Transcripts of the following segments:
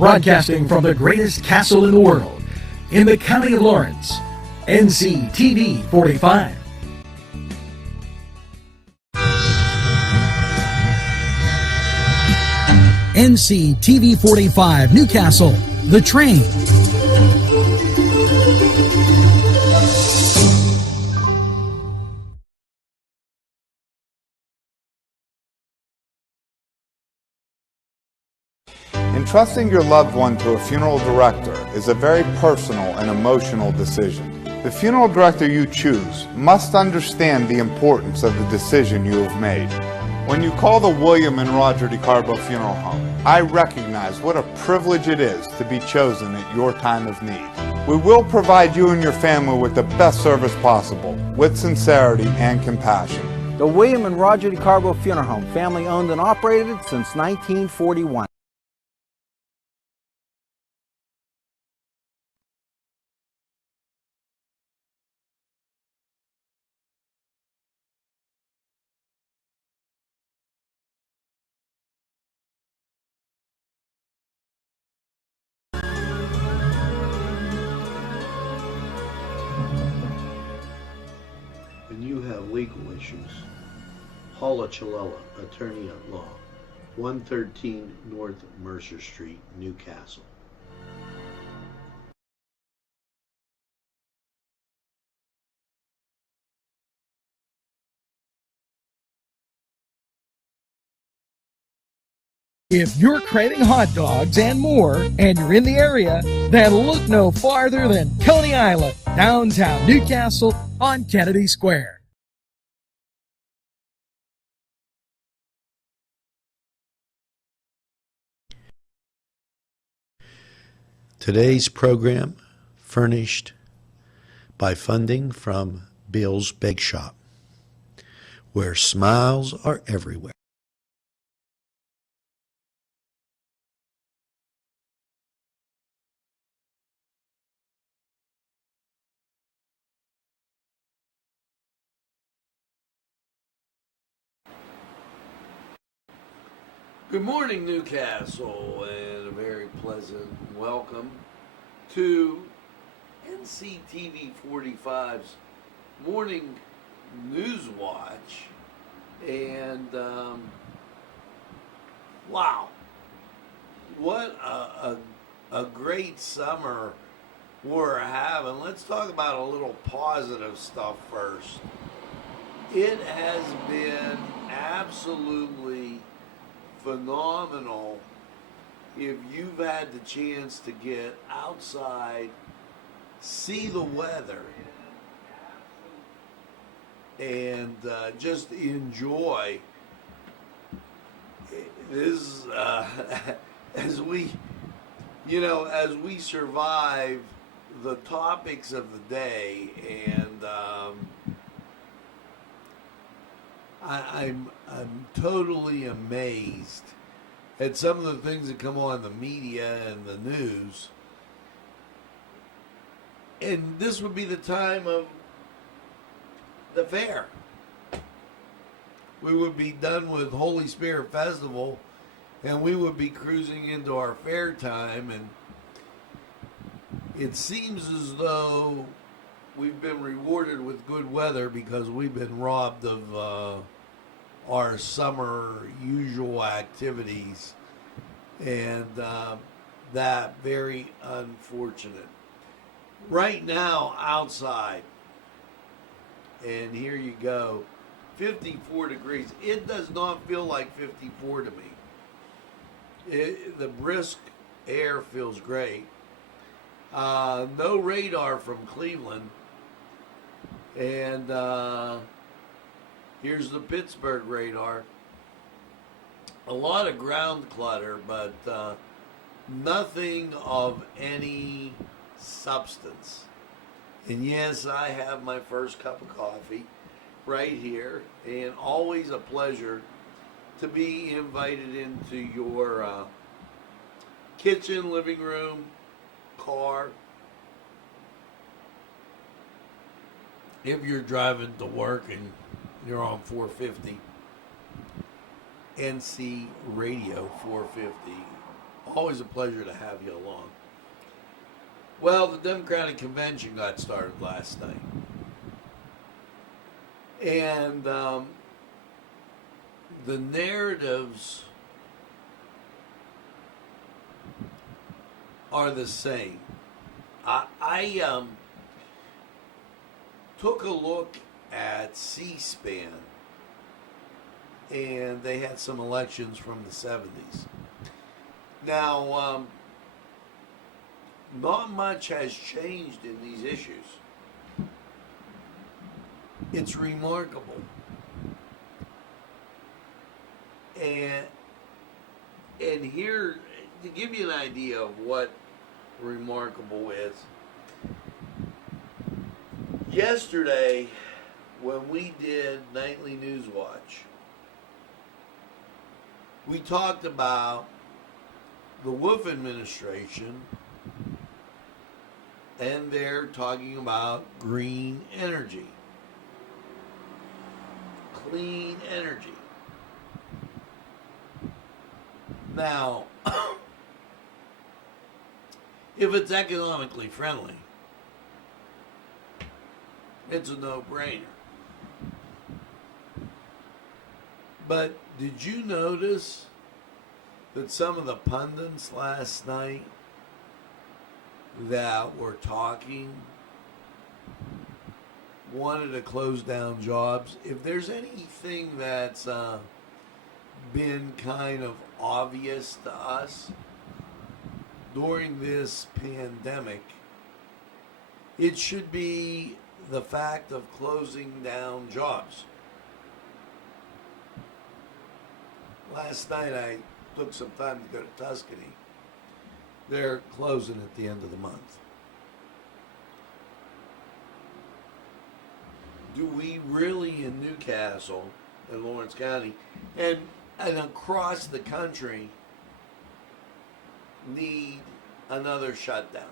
Broadcasting from the greatest castle in the world, in the county of Lawrence, Nctv45. Nctv45 Newcastle, The Train. Entrusting your loved one to a funeral director is a very personal and emotional decision. The funeral director you choose must understand the importance of the decision you have made. When you call the William and Roger DeCarbo Funeral Home, I recognize what a privilege it is to be chosen at your time of need. We will provide you and your family with the best service possible, with sincerity and compassion. The William and Roger DeCarbo Funeral Home, family owned and operated since 1941. When you have legal issues, Paula Chalella, attorney at law, 113 North Mercer Street, Newcastle. If you're craving hot dogs and more, and you're in the area, then look no farther than Coney Island, downtown Newcastle on Kennedy Square. Today's program furnished by funding from Bill's Bake Shop, where smiles are everywhere. Good morning, Newcastle, and a very pleasant welcome to Nctv45's Morning Newswatch. And wow, what a great summer we're having. Let's talk about a little positive stuff first. It has been absolutely phenomenal if you've had the chance to get outside, see the weather, and just enjoy this as we survive the topics of the day. And I'm totally amazed at some of the things that come on the media and the news. And this would be the time of the fair. We would be done with Holy Spirit Festival, and we would be cruising into our fair time. And it seems as though we've been rewarded with good weather because we've been robbed of our summer usual activities, and that very unfortunate. Right now outside, and here you go, 54 degrees. It does not feel like 54 to me. The brisk air feels great. No radar from Cleveland. And here's the Pittsburgh radar. A lot of ground clutter, but nothing of any substance. And yes, I have my first cup of coffee right here, and always a pleasure to be invited into your kitchen, living room, car. If you're driving to work and you're on 450, NC Radio 450 Always a pleasure to have you along. Well, the Democratic Convention got started last night. And the narratives are the same. I took a look at C-SPAN, and they had some elections from the 70s. Now, not much has changed in these issues. It's remarkable. And here, to give you an idea of what remarkable is, yesterday, when we did Nightly Newswatch, we talked about the Wolf administration, and they're talking about green energy, clean energy. Now, if it's economically friendly, it's a no-brainer. But did you notice that some of the pundits last night that were talking wanted to close down jobs? If there's anything that's been kind of obvious to us during this pandemic, it should be the fact of closing down jobs. Last night I took some time to go to Tuscany. They're closing at the end of the month. Do we really in Newcastle and Lawrence County and across the country need another shutdown?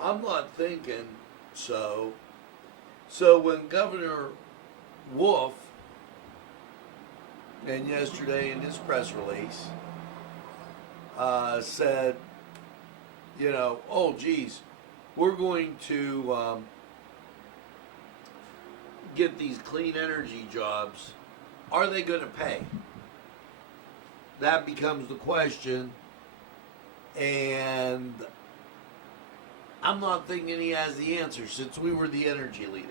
I'm not thinking so. So when Governor Wolf, and yesterday in his press release, said, oh geez, we're going to get these clean energy jobs. Are they going to pay? That becomes the question, and I'm not thinking he has the answer since we were the energy leader.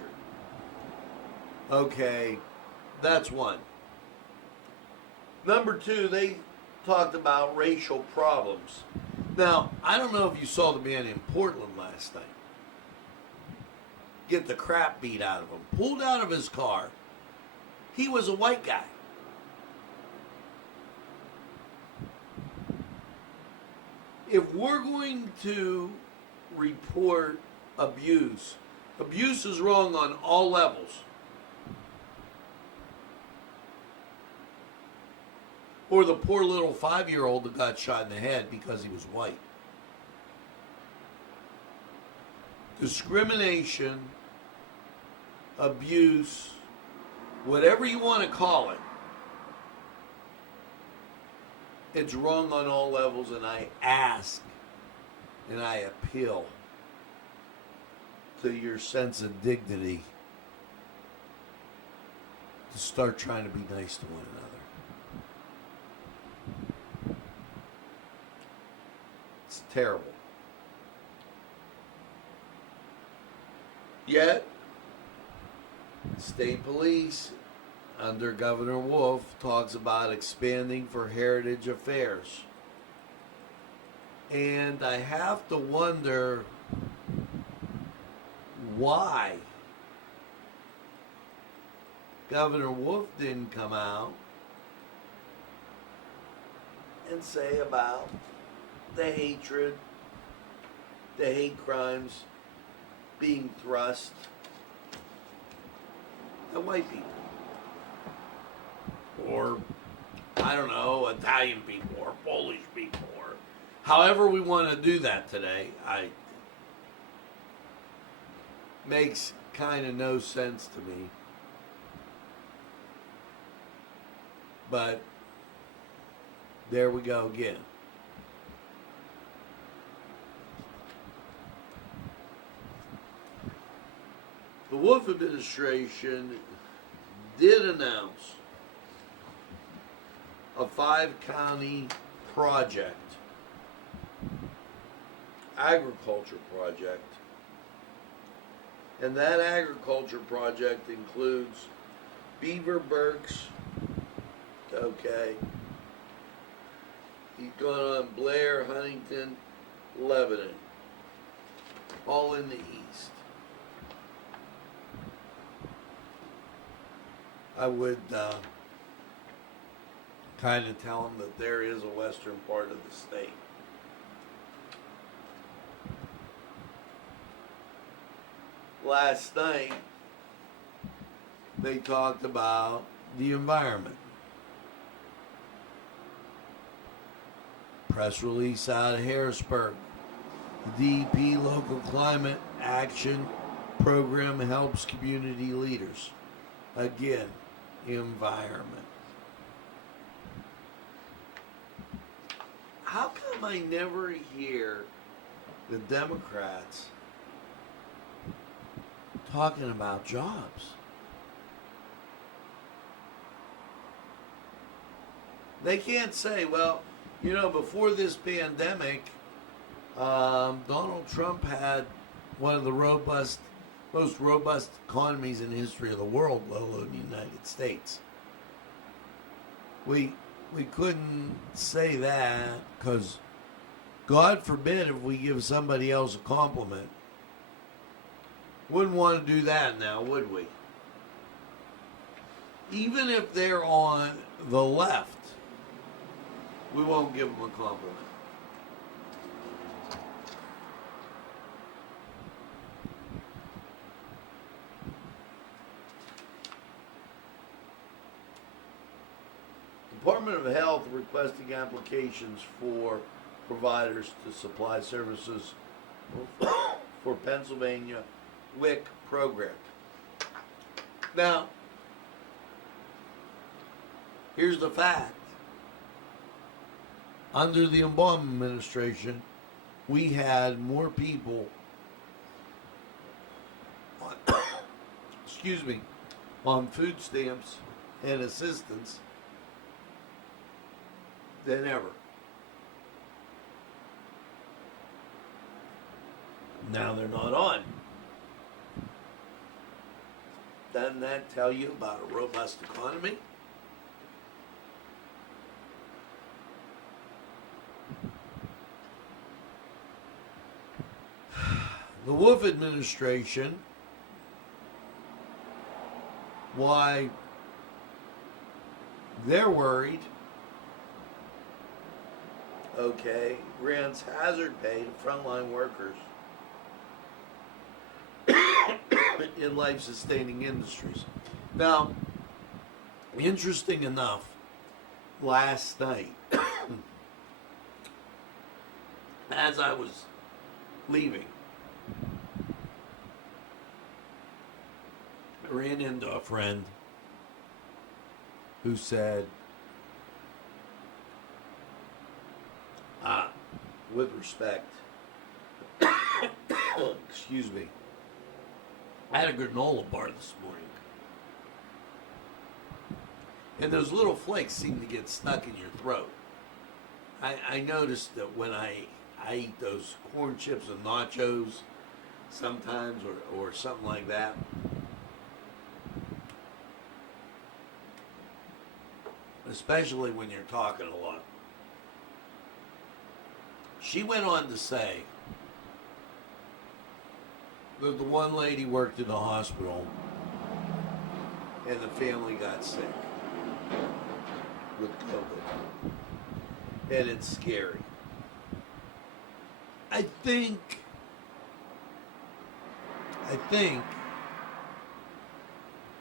Okay, that's one. Number two, they talked about racial problems. Now, I don't know if you saw the man in Portland last night get the crap beat out of him, pulled out of his car. He was a white guy. If we're going to report abuse, abuse is wrong on all levels. Or the poor little 5-year-old that got shot in the head because he was white. Discrimination, abuse, whatever you want to call it, it's wrong on all levels, and I ask and I appeal to your sense of dignity to start trying to be nice to one another. It's terrible. Yet, state police under Governor Wolf talks about expanding for heritage affairs. And I have to wonder why Governor Wolf didn't come out and say about the hatred, the hate crimes being thrust at white people. Or, I don't know, Italian people or Polish people or however we want to do that today. Makes kind of no sense to me. But There we go again. The Wolf administration did announce a 5-county project, agriculture project, and that agriculture project includes Beaverburgs, okay, he's going on Blair, Huntington, Lebanon, all in the east. I would kind of tell them that there is a western part of the state. Last night, they talked about the environment. Press release out of Harrisburg. The DEP Local Climate Action Program helps community leaders. Again, environment. How come I never hear the Democrats talking about jobs? They can't say, well, you know, before this pandemic, Donald Trump had one of the most robust economies in the history of the world, let alone the United States. We couldn't say that because God forbid if we give somebody else a compliment. Wouldn't want to do that now, would we? Even if they're on the left, we won't give them a compliment. Department of Health requesting applications for providers to supply services for Pennsylvania WIC program. Now, here's the fact. Under the Obama administration, we had more people on food stamps and assistance than ever. Now they're not on. Doesn't that tell you about a robust economy? The Wolf administration, why they're worried, okay, grants hazard pay to frontline workers in life-sustaining industries. Now, interesting enough, last night, as I was leaving, I ran into a friend who said, with respect, excuse me, I had a granola bar this morning. And those little flakes seem to get stuck in your throat. I noticed that when I eat those corn chips and nachos sometimes or something like that, especially when you're talking a lot. She went on to say that the one lady worked in the hospital and the family got sick with COVID. And it's scary. I think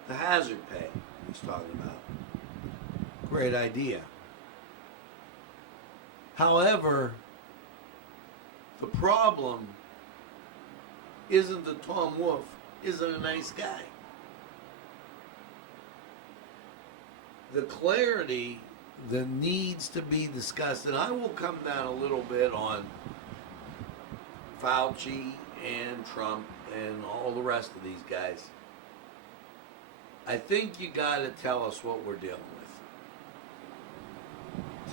the hazard pay he's talking about, great idea. However, the problem isn't that Tom Wolf isn't a nice guy. The clarity that needs to be discussed, and I will come down a little bit on Fauci and Trump and all the rest of these guys. I think you got to tell us what we're dealing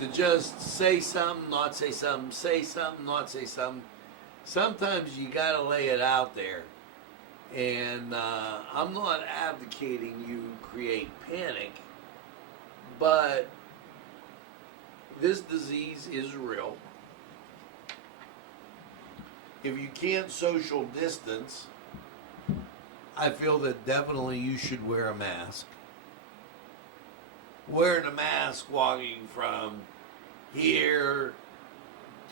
with. To just say something, not say something, say something, not say something. Sometimes you got to lay it out there. And I'm not advocating you create panic, but this disease is real. If you can't social distance, I feel that definitely you should wear a mask. Wearing a mask walking from here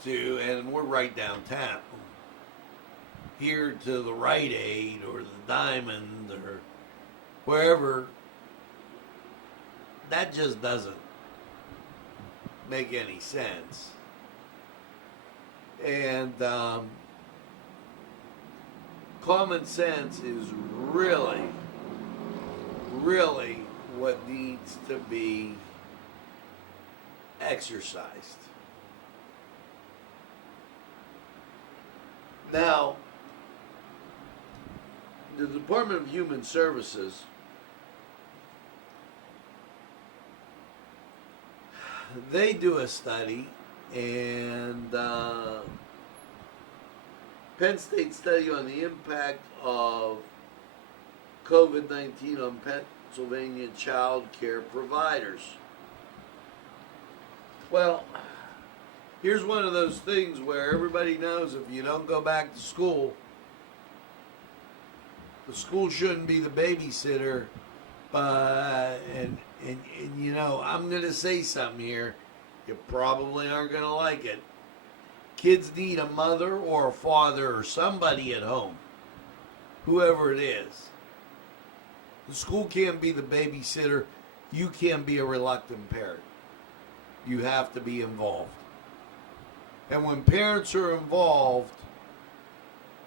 to, and we're right downtown, here to the Rite Aid or the Diamond or wherever, that just doesn't make any sense. And common sense is really, really what needs to be exercised. Now, the Department of Human Services they do a study, and Penn State study on the impact of COVID-19 on Pennsylvania child care providers. Well, here's one of those things where everybody knows if you don't go back to school, the school shouldn't be the babysitter. And you know, I'm going to say something here. You probably aren't going to like it. Kids need a mother or a father or somebody at home, whoever it is. The school can't be the babysitter. You can't be a reluctant parent. You have to be involved. And when parents are involved,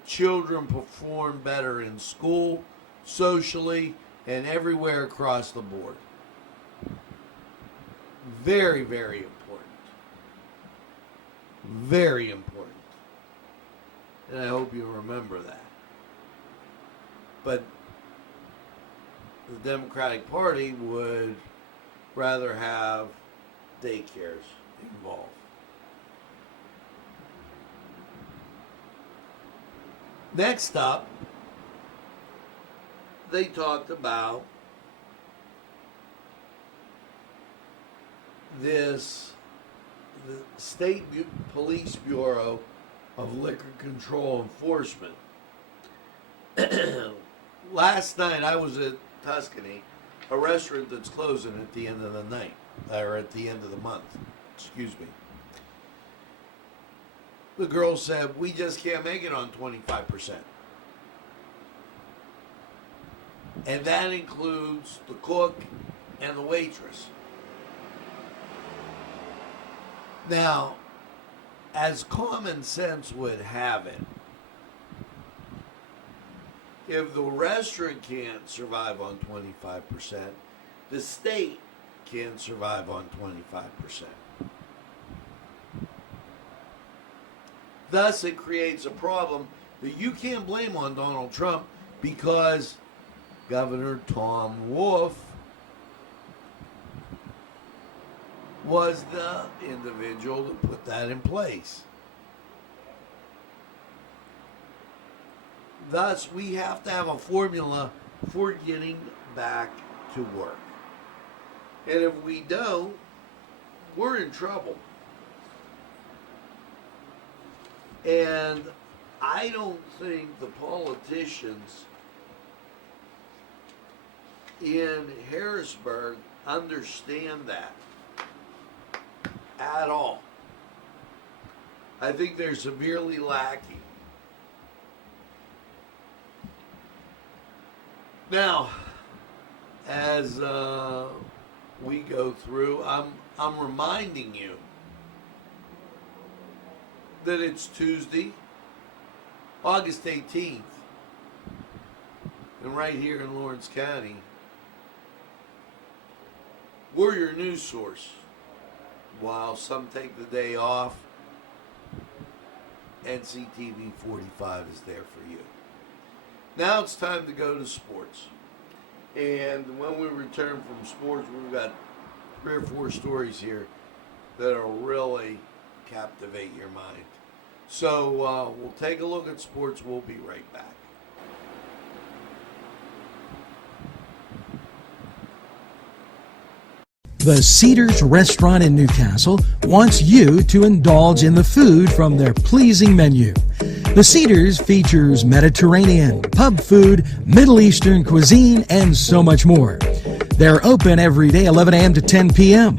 children perform better in school, socially, and everywhere across the board. Very, very important. Very important. And I hope you remember that. But the Democratic Party would rather have daycares involved. Next up, they talked about the State Police Bureau of Liquor Control Enforcement. Last night I was at Tuscany, a restaurant that's closing at the end of the night, or at the end of the month, excuse me. The girl said, we just can't make it on 25%. And that includes the cook and the waitress. Now, as common sense would have it, if the restaurant can't survive on 25%, the state can't survive on 25%. Thus, it creates a problem that you can't blame on Donald Trump because Governor Tom Wolf was the individual that put that in place. Thus, we have to have a formula for getting back to work. And if we don't, we're in trouble. And I don't think the politicians in Harrisburg understand that at all. I think they're severely lacking. Now, as we go through, I'm reminding you that it's Tuesday, August 18th, and right here in Lawrence County, we're your news source. while some take the day off, Nctv45 is there for you. Now it's time to go to sports. And when we return from sports, we've got 3 or 4 stories here that'll really captivate your mind. So we'll take a look at sports. We'll be right back. The Cedars Restaurant in Newcastle wants you to indulge in the food from their pleasing menu. The Cedars features Mediterranean, pub food, Middle Eastern cuisine, and so much more. They're open every day, 11 a.m. to 10 p.m.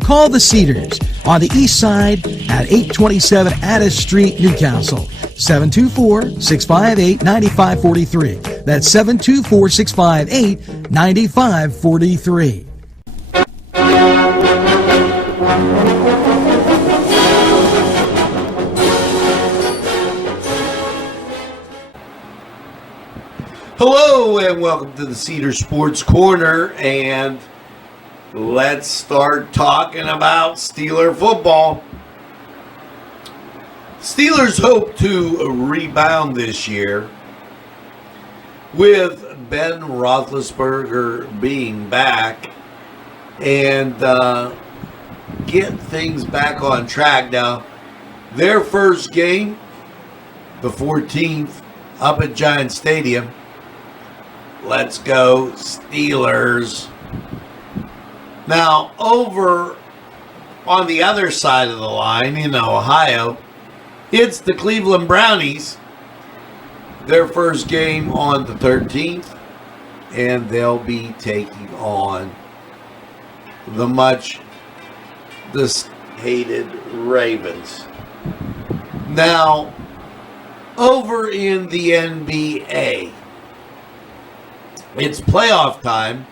Call the Cedars on the east side at 827 Addis Street, Newcastle. 724-658-9543. That's 724-658-9543. Hello and welcome to the Cedar Sports Corner, and let's start talking about Steeler football. Steelers hope to rebound this year with Ben Roethlisberger being back and get things back on track. Now, their first game, the 14th, up at Giant Stadium. Let's go Steelers. Now, over on the other side of the line in Ohio, it's the Cleveland Brownies. Their first game on the 13th, and they'll be taking on the much hated Ravens. Now, over in the NBA, it's playoff time.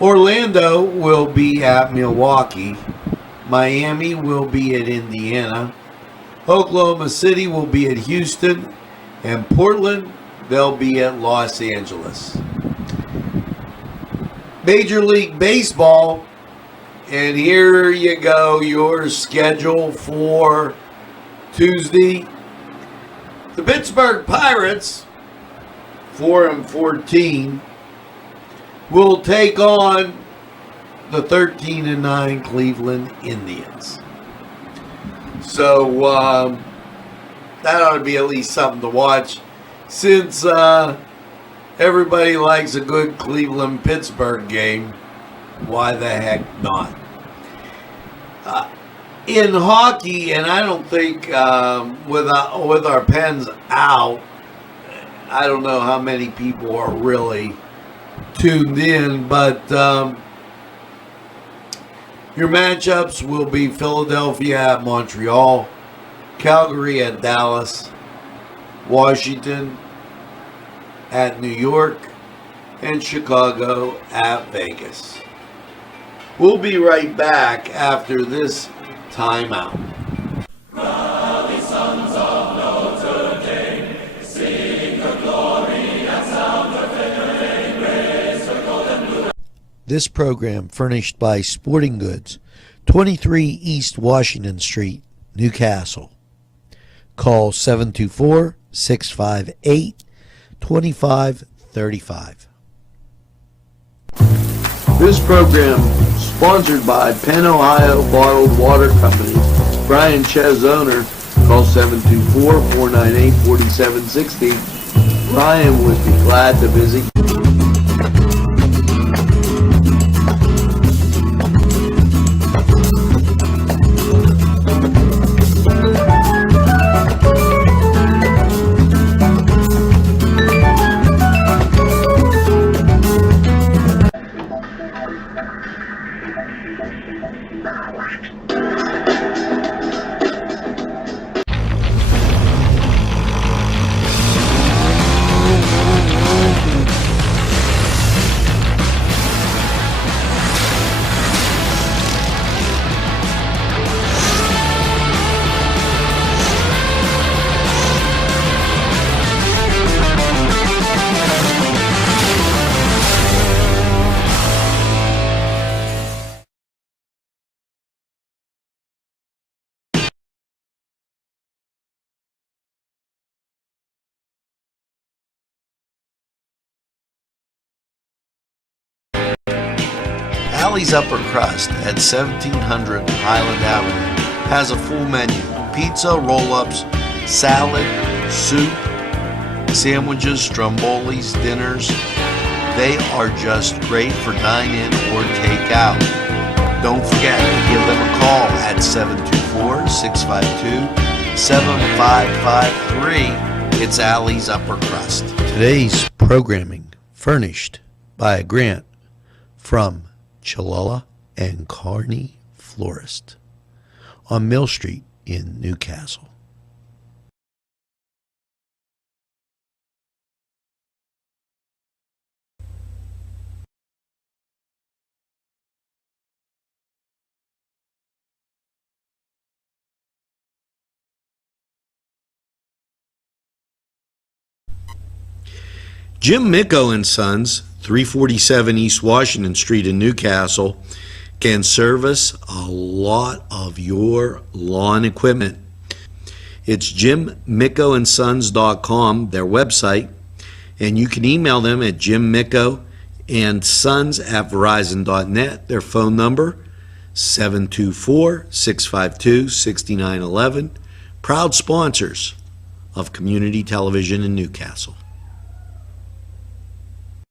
Orlando will be at Milwaukee. Miami will be at Indiana. Oklahoma City will be at Houston. And Portland, they'll be at Los Angeles. Major League Baseball. And here you go, your schedule for Tuesday. The Pittsburgh Pirates, 4-14, will take on the 13-9 Cleveland Indians. So that ought to be at least something to watch, since everybody likes a good Cleveland-Pittsburgh game. Why the heck not? In hockey, and I don't think with our pens out, I don't know how many people are really tuned in, but your matchups will be Philadelphia at Montreal, Calgary at Dallas, Washington at New York, and Chicago at Vegas. We'll be right back after this timeout. This program furnished by Sporting Goods, 23 East Washington Street, Newcastle. Call 724-658-2535. This program sponsored by Penn Ohio Bottled Water Company. Brian Ches, owner. Call 724-498-4760. Brian would be glad to visit. Allie's Upper Crust at 1700 Highland Avenue has a full menu: pizza, roll-ups, salad, soup, sandwiches, strombolis, dinners. They are just great for dine-in or take-out. Don't forget to give them a call at 724-652-7553. It's Allie's Upper Crust. Today's programming furnished by a grant from Chalala and Carney Florist on Mill Street in Newcastle. Jim Micco and Sons, 347 East Washington Street in Newcastle, can service a lot of your lawn equipment. It's jimmiccoandsons.com, their website, and you can email them at jimmiccoandsons@verizon.net. Their phone number, 724-652-6911. Proud sponsors of community television in Newcastle.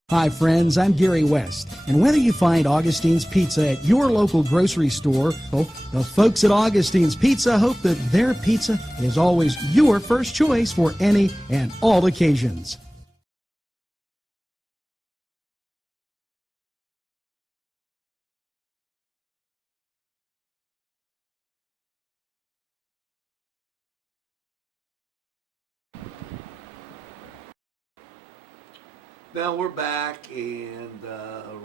Hi friends, I'm Gary West, and whether you find Augustine's Pizza at your local grocery store, the folks at Augustine's Pizza hope that their pizza is always your first choice for any and all occasions. Now we're back, and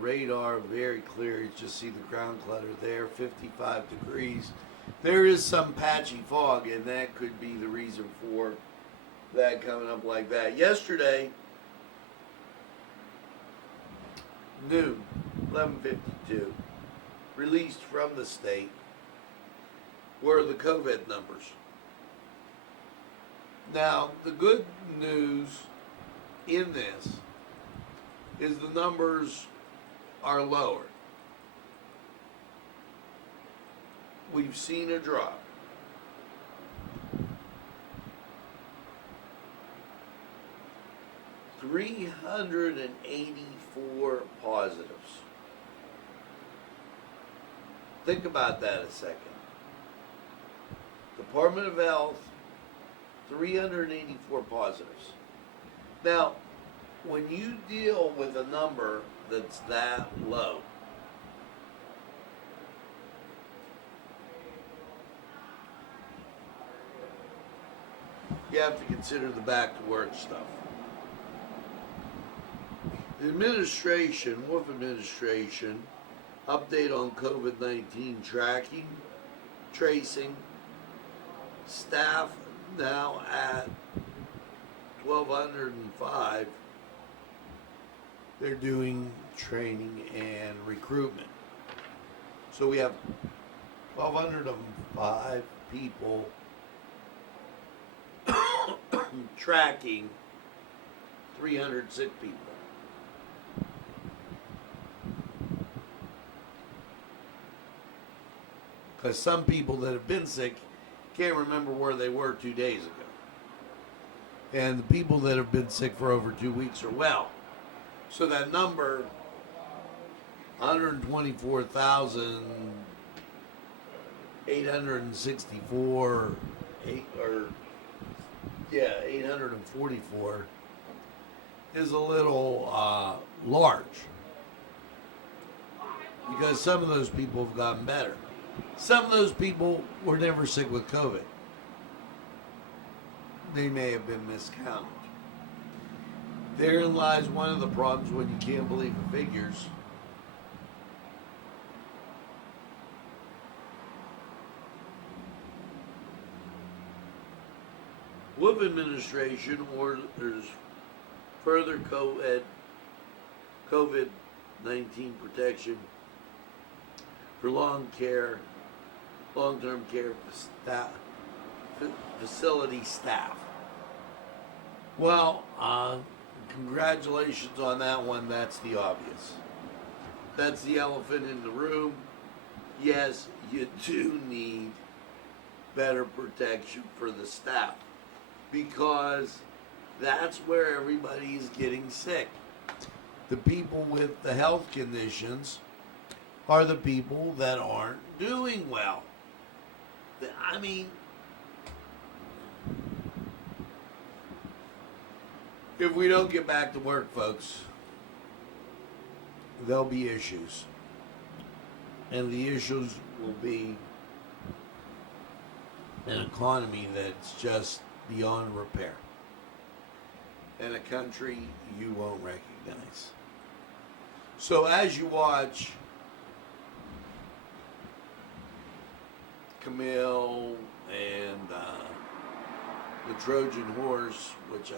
radar very clear. You just see the ground clutter there, 55 degrees. There is some patchy fog, and that could be the reason for that coming up like that. Yesterday, noon, 11:52, released from the state were the COVID numbers. Now, the good news in this is the numbers are lower. We've seen a drop. $384 positives. Think about that a second. Department of Health, 384 positives. Now, when you deal with a number that's that low, you have to consider the back to work stuff. The administration, Wolf administration, update on COVID-19 tracking, tracing, staff now at 1,205. They're doing training and recruitment. So we have 1,205 people tracking 300 sick people. Because some people that have been sick can't remember where they were 2 days ago. And the people that have been sick for over 2 weeks are well. So that number, 124,864, 844, is a little large. Because some of those people have gotten better. Some of those people were never sick with COVID. They may have been miscounted. Therein lies one of the problems when you can't believe the figures. Wolf administration orders further COVID-19 protection for long-term care facility staff. Well, congratulations on that one. That's the obvious. that's the elephant in the room. Yes, you do need better protection for the staff, because that's where everybody is getting sick. The people with the health conditions are the people that aren't doing well. I mean, if we don't get back to work, folks, there'll be issues. And the issues will be an economy that's just beyond repair, and a country you won't recognize. So as you watch Camille and the Trojan horse, which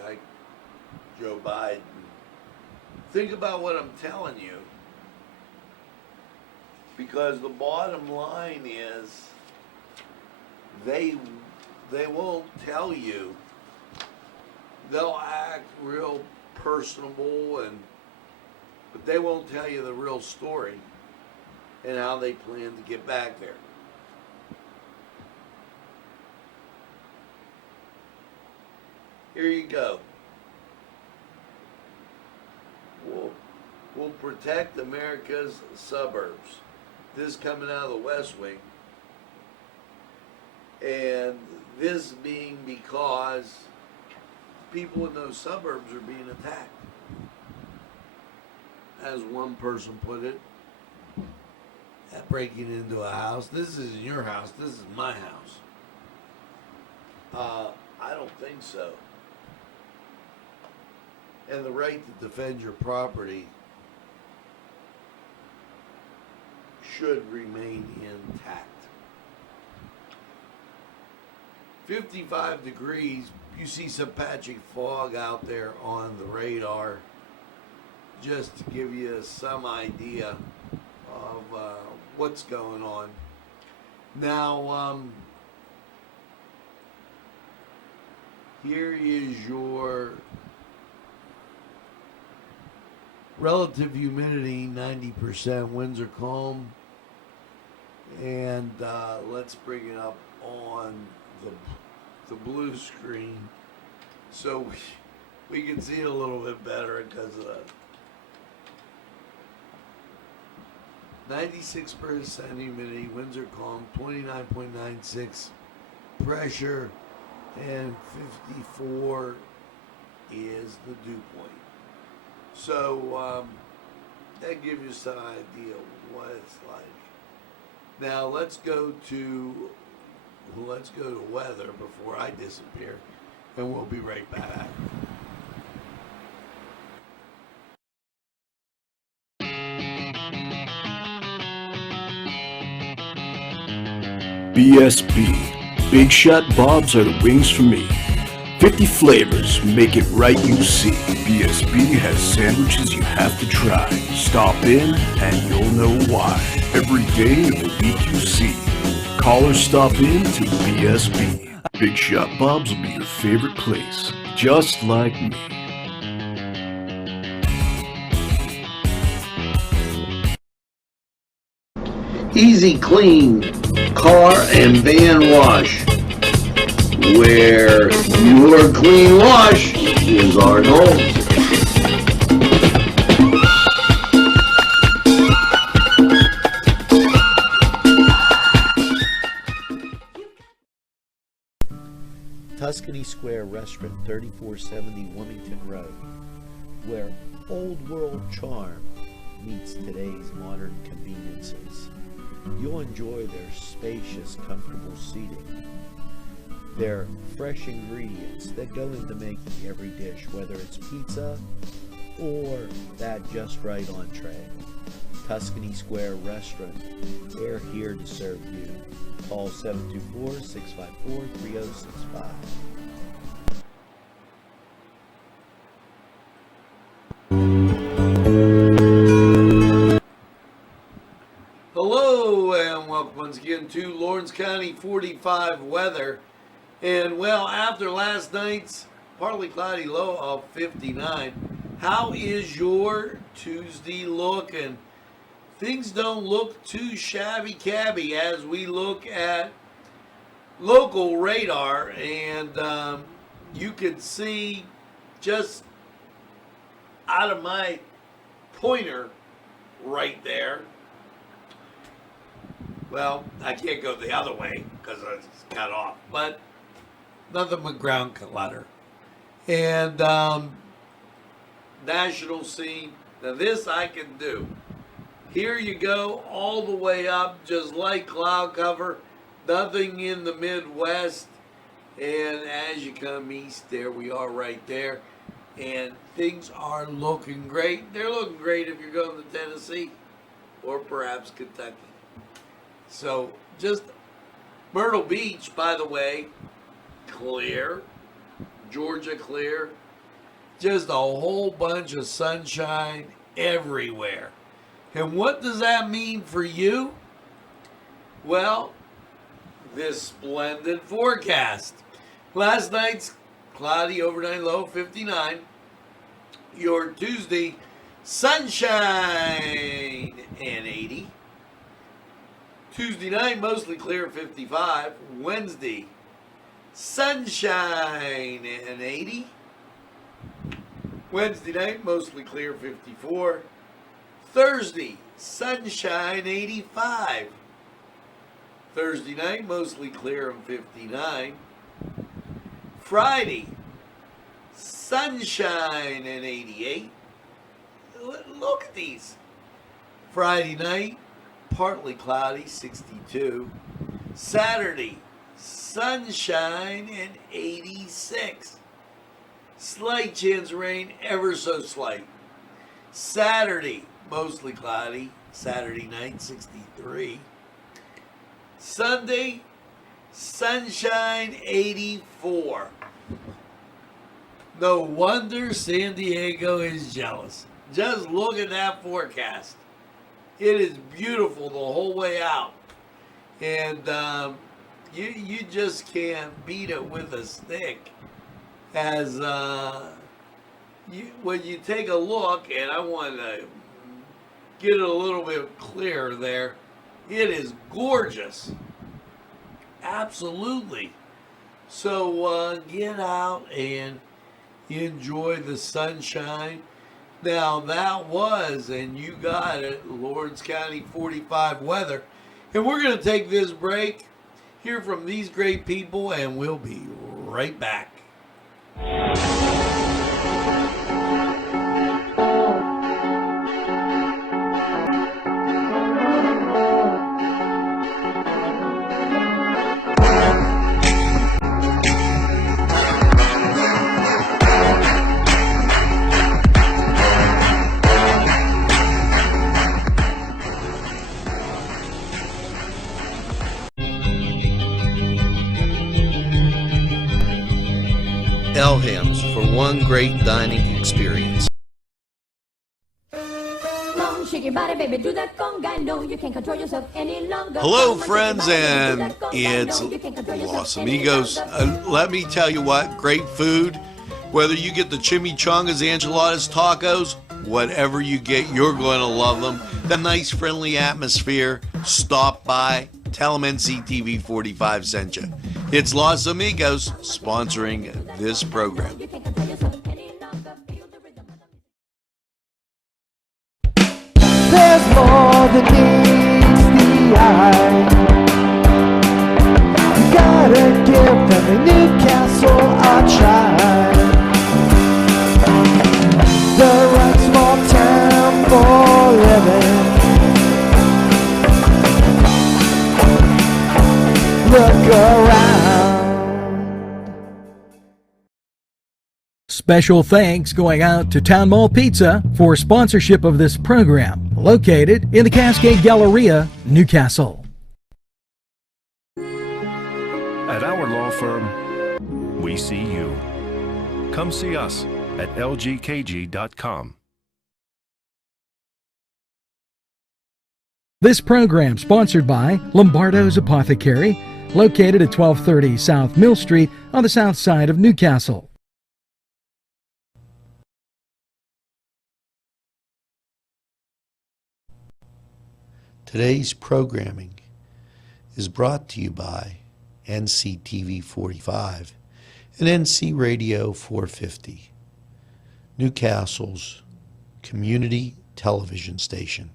Joe Biden, think about what I'm telling you, because the bottom line is they won't tell you. They'll act real personable, but they won't tell you the real story and how they plan to get back there. Here you go. We'll protect America's suburbs. This coming out of the West Wing. And this being because people in those suburbs are being attacked. As one person put it, at breaking into a house. This isn't your house, this is my house. I don't think so. And the right to defend your property should remain intact. 55 degrees, you see some patchy fog out there on the radar, just to give you some idea of what's going on. Now, here is your relative humidity, 90%, winds are calm, and let's bring it up on the blue screen so we can see it a little bit better, because 96% humidity, winds are calm, 29.96 pressure, and 54 is the dew point. So that gives you some idea what it's like. Now let's go to weather before I disappear, and we'll be right back. BSB. Big Shot Bobs are the wings for me. 50 flavors, make it right, you see. BSB has sandwiches you have to try. Stop in and you'll know why. Every day of the week you see. Call or stop in to BSB. Big Shot Bobs will be your favorite place, just like me. Easy Clean Car and Van Wash, where your clean wash is our goal. Tuscany Square Restaurant, 3470 Wilmington Road, where old world charm meets today's modern conveniences. You'll enjoy their spacious, comfortable seating, their fresh ingredients that go into making every dish, whether it's pizza or that just right entree. Tuscany Square Restaurant, they're here to serve you. Call 724-654-3065. Hello, and welcome once again to Lawrence County 45 weather. And well, after last night's partly cloudy low of 59, how is your Tuesday looking? things don't look too shabby-cabby as we look at local radar, and you can see just out of my pointer right there. Well, I can't go the other way because it's cut off, but nothing but ground clutter. And national scene. Now this I can do. Here you go, all the way up, just light cloud cover, nothing in the Midwest. And as you come east, there we are right there. And things are looking great. They're looking great if you're going to Tennessee or perhaps Kentucky. So just Myrtle Beach, by the way, clear. Georgia clear. Just a whole bunch of sunshine everywhere. And what does that mean for you? Well, this splendid forecast. Last night's cloudy, overnight low 59. Your Tuesday, sunshine and 80. Tuesday night, mostly clear 55. Wednesday, sunshine and 80. Wednesday night, mostly clear 54. Thursday, sunshine 85. Thursday night, mostly clear and 59. Friday, sunshine and 88. Look at these. Friday night, partly cloudy, 62. Saturday, sunshine and 86. Slight chance of rain, ever so slight. Saturday, mostly cloudy. Saturday night, 63. Sunday, sunshine, 84. No wonder San Diego is jealous. Just look at that forecast. It is beautiful the whole way out. And you just can't beat it with a stick. As when you take a look, and I want to get it a little bit clearer there, it is gorgeous. Absolutely. So get out and enjoy the sunshine. Now that was, and you got it, Lawrence County 45 weather. And we're going to take this break, hear from these great people, and we'll be right back. Elham's for one great dining experience. Hello, friends, and it's Los Amigos. Let me tell you what, great food. Whether you get the chimichangas, enchiladas, tacos, whatever you get, you're going to love them. The nice, friendly atmosphere. Stop by. Tell them Nctv45 sent you. It's Los Amigos sponsoring this program. There's more than meets the eye. You gotta give Friendly Newcastle a try. The right small town for living. Look around. Special thanks going out to Town Mall Pizza for sponsorship of this program, located in the Cascade Galleria, Newcastle. At our law firm, we see you. Come see us at lgkg.com. This program sponsored by Lombardo's Apothecary, located at 1230 South Mill Street on the south side of Newcastle. Today's programming is brought to you by Nctv45 and NC Radio 450, Newcastle's community television station.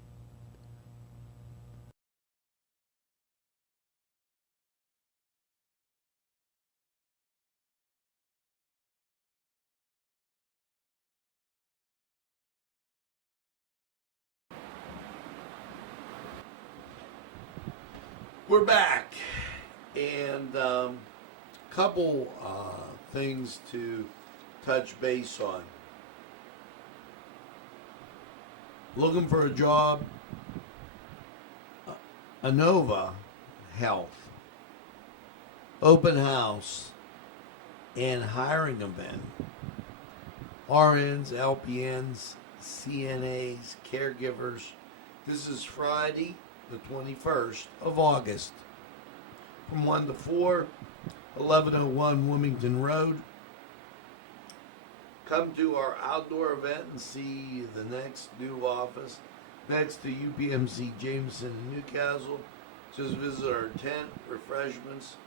We're back, and couple things to touch base on. Looking for a job? Inova Health, open house, and hiring event. RNs, LPNs, CNAs, caregivers. This is Friday, the 21st of August, from 1 to 4, 1101 Wilmington Road. Come to our outdoor event and see the next new office next to UPMC Jameson in Newcastle. Just visit our tent, refreshments,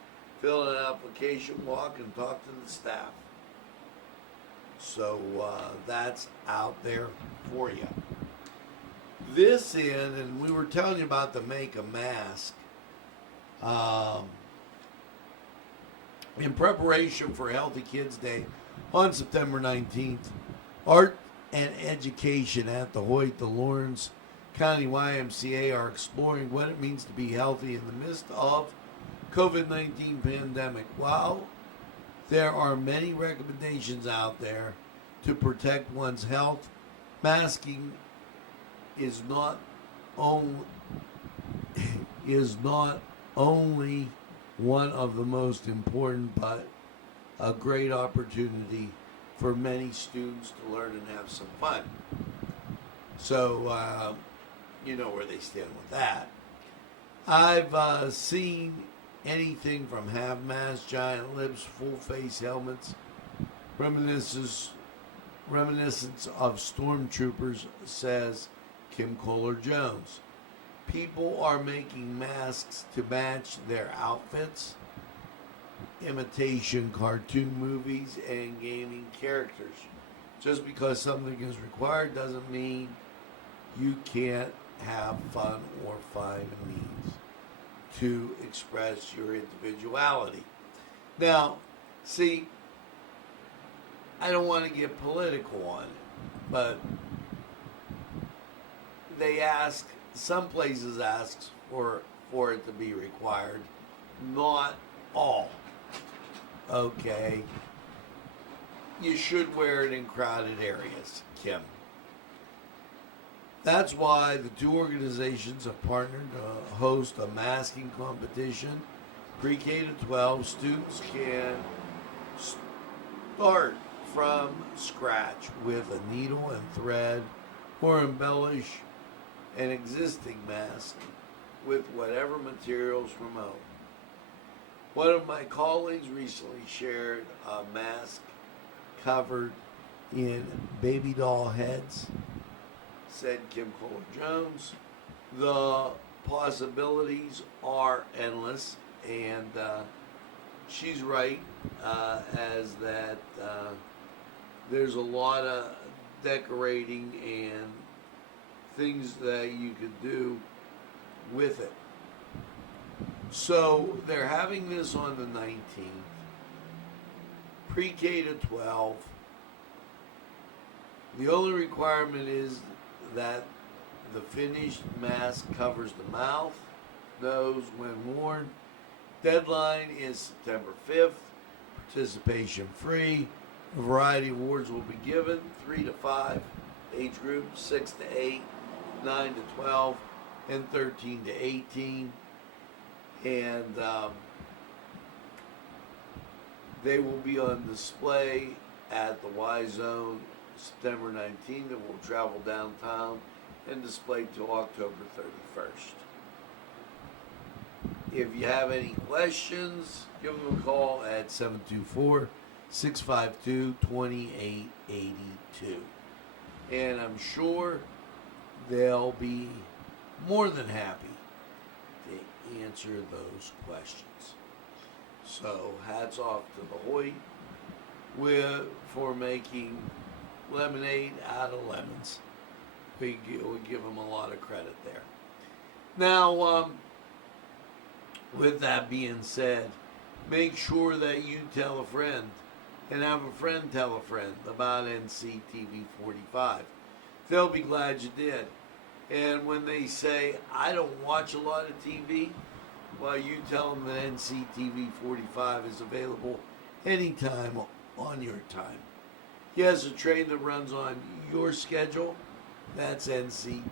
fill in an application, walk, and talk to the staff. So that's out there for you. This and we were telling you about the Make a Mask. In preparation for Healthy Kids Day on September 19th, art and education at the Hoyt, the Lawrence County YMCA are exploring what it means to be healthy in the midst of COVID-19 pandemic. While there are many recommendations out there to protect one's health, masking is not only one of the most important, but a great opportunity for many students to learn and have some fun. So, you know where they stand with that. I've seen anything from half masks, giant lips, full face helmets, reminiscence of stormtroopers, says Kim Kohler-Jones. People are making masks to match their outfits, imitation cartoon movies, and gaming characters. Just because something is required doesn't mean you can't have fun or find a means to express your individuality. Now, see, I don't want to get political on it, but they ask, some places ask for it to be required, not all. Okay, you should wear it in crowded areas, Kim. That's why the two organizations have partnered to host a masking competition. Pre-K to 12 students can start from scratch with a needle and thread or embellish an existing mask with whatever materials from home. One of my colleagues recently shared a mask covered in baby doll heads, said Kim Kohler-Jones. The possibilities are endless, and she's right, as that there's a lot of decorating and things that you could do with it. So they're having this on the 19th, pre-K to 12. The only requirement is that the finished mask covers the mouth, nose when worn. Deadline is September 5th. Participation free. A variety of awards will be given. 3 to 5 age group, 6 to 8, 9 to 12, and 13 to 18. And they will be on display at the Y Zone September 19th, and will travel downtown and display till October 31st. If you have any questions, give them a call at 724-652-2882. And I'm sure they'll be more than happy answer those questions. So hats off to the Hoyt for making lemonade out of lemons. We give them a lot of credit there. Now, with that being said, make sure that you tell a friend and have a friend tell a friend about Nctv45. They'll be glad you did. And when they say, I don't watch a lot of TV, well, you tell them that Nctv45 is available anytime on your time. He has a train that runs on your schedule. That's Nctv45.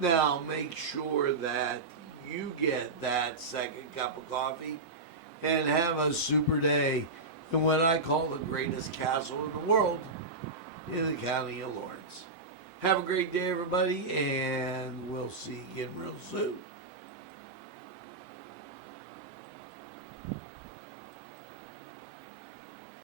Now, make sure that you get that second cup of coffee and have a super day in what I call the greatest castle in the world in the county of Lawrence. Have a great day, everybody, and we'll see you again real soon.